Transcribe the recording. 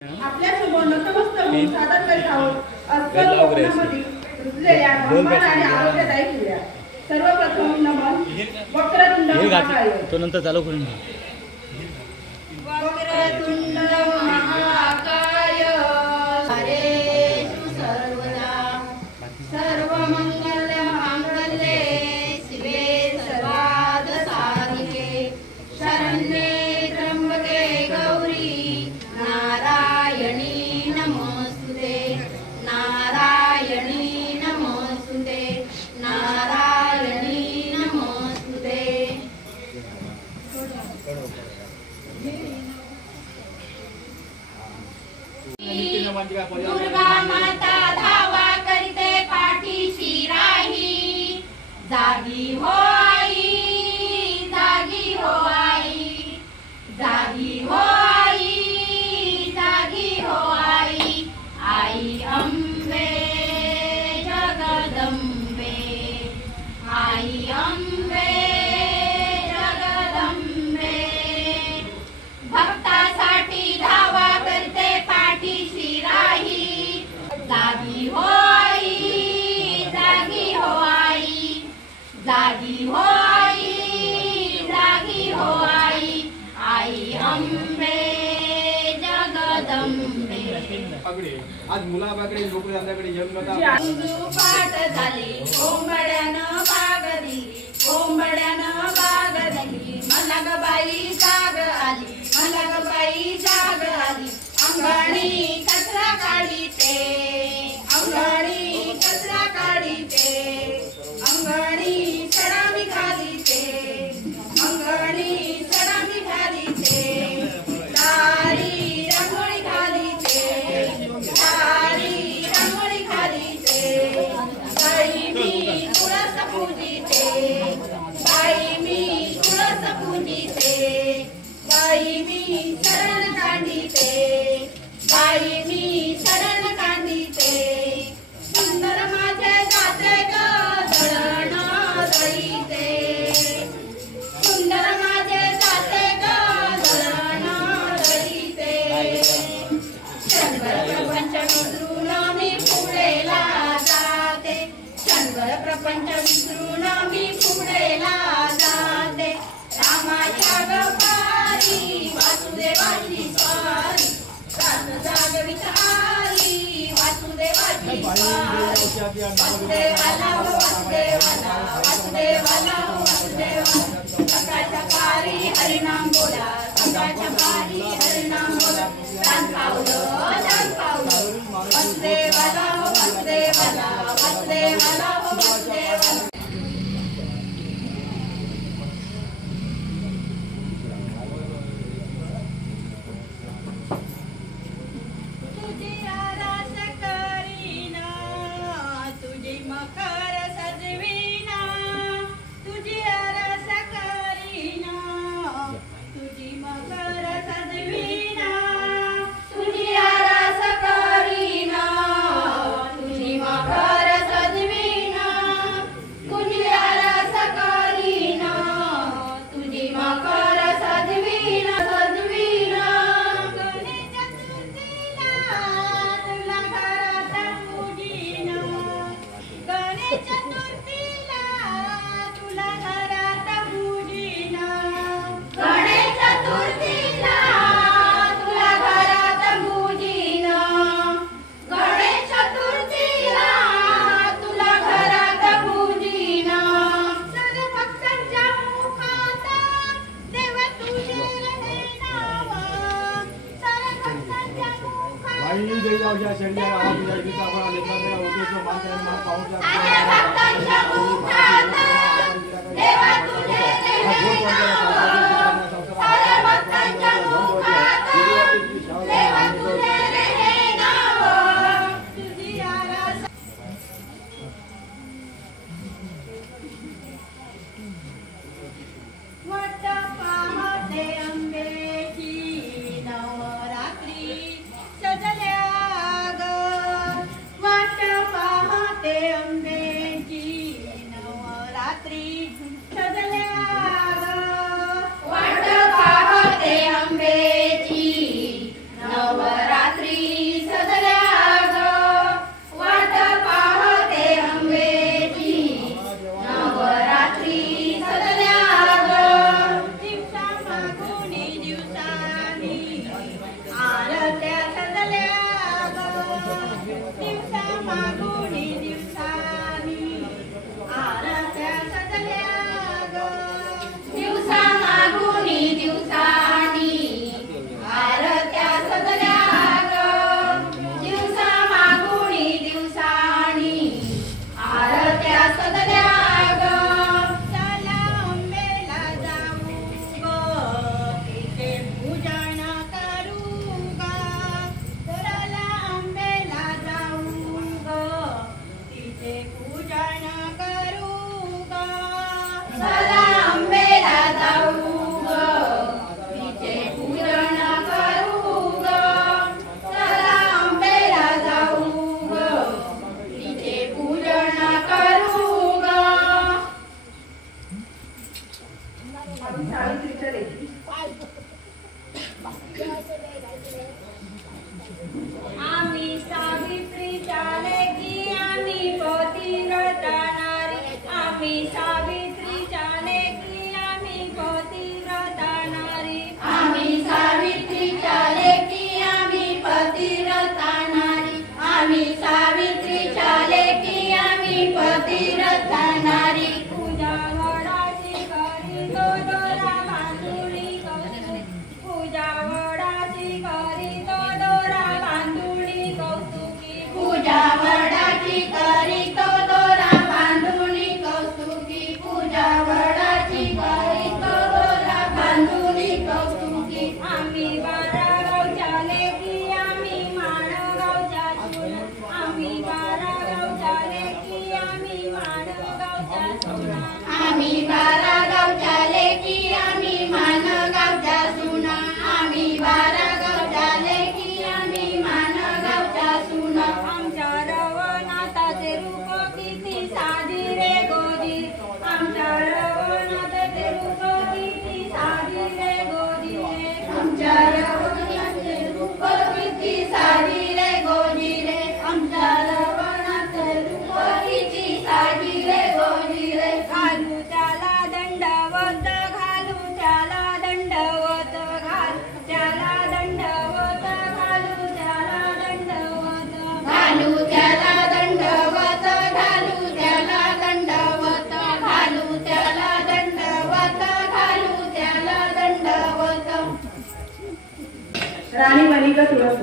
आपल्या समोर नतमस्तक होऊन सादर करीत आहोत अस्सल कोकणामध्ये रुजलेल्या ब्रह्मांड आणि आरोग्यदायी क्रिया। सर्वप्रथम नमन वक्रतुंड महाकाय। तो नंतर चालू करून वक्रतुंड महाकाय हरेषु सर्वदा सर्वमंगल मांगल्ये शिवे सर्वार्थ साधिके शरण्ये त्र्यंबके गौरी नारायणी नमोस्तुते नारायणी नमोस्तुते नारायणी नमोस्तुते। दुर्गा माता धावा करते पाठीशी राही जागी हो आई जागी हो आई जागी हो आई जागी हो आई आई अंबे जगदंबे आई अंबे जगदंबे भक्तासाठी धावा करते पाठीशी राही जागी हो आई जागी हो आई जागी हो आई जागी हो आई आई अंबे जगदंबे। आज मुलाबाकडे लोक त्यांच्याकडे पाठ झाले कोंबड्यानं बाग दिली कोंबड्यानं बाग दिली मला ग बाई जाग आली मला ग बाई जाग आली अंगणी कचरा काढीते अंगणी कचरा काढीते अंगणी सडा मी घालीते अंगणी सडा मी घालीते दारी रांगोळी घालीते दारी रांगोळी घालीते बाई मी तुळस पूजिते बाई मी तुळस पूजिते बाई मी शरण काढीते बाई मी शरण काढीते सुंदर माझे जाते ग दळण दळीते सुंदर माझे जाते ग दळण दळीते शंकर प्रपंच विसरून मी पुढेला जाते शंकर प्रपंच विसरून मी पुढेला जाते रामाच्या गपारी वासुदेवाची स्वारी राम जागवित आली वासुदेवाची स्वारी वासुदेवाला वासुदेवाला वासुदेवाला वासुदेवाला सकाळच्या पारी हरिनाम बोला सकाळच्या पारी हरिनाम बोला दान पावलं वासुदेवाला वासुदेवाला वासुदेवाला वासुदेवाला। तुझी आरास करीना तुझी मकर सजवीना तुझी आरास करीना तुझी मकर सजवीना तुझी आरास करीना तुझी मकर सजवीना तुझी आरास करीना तुझी मकर सजवीना सजवीना गणेश चतुर्थीला तुला घरात पूजीना गणेश चतुर्थीला तुला घरात पूजीना गणेश चतुर्थीला तुला घरात पूजीना गणेश चतुर्थीला तुला घरात पूजीना सर्व भक्तांच्या मुखात देव तुझे रडे नाव सर्व भक्तांच्या मुखात बाई जय जाऊच्या शरीराला आवाज दिला की आपण लेकरांना होते तो मान त्याने मान पाहून सर्व भक्तांच्या मुखात देव तुझे रडे नाव सर्व भक्तांच्या मुखात देव तुझे रडे नाव तुझी आरास वाट पाहते अंबेची नवरात्री सजल्या ग वाट पाहते अंबेची नवरात्री सजल्या ग राणी वनिका तुळस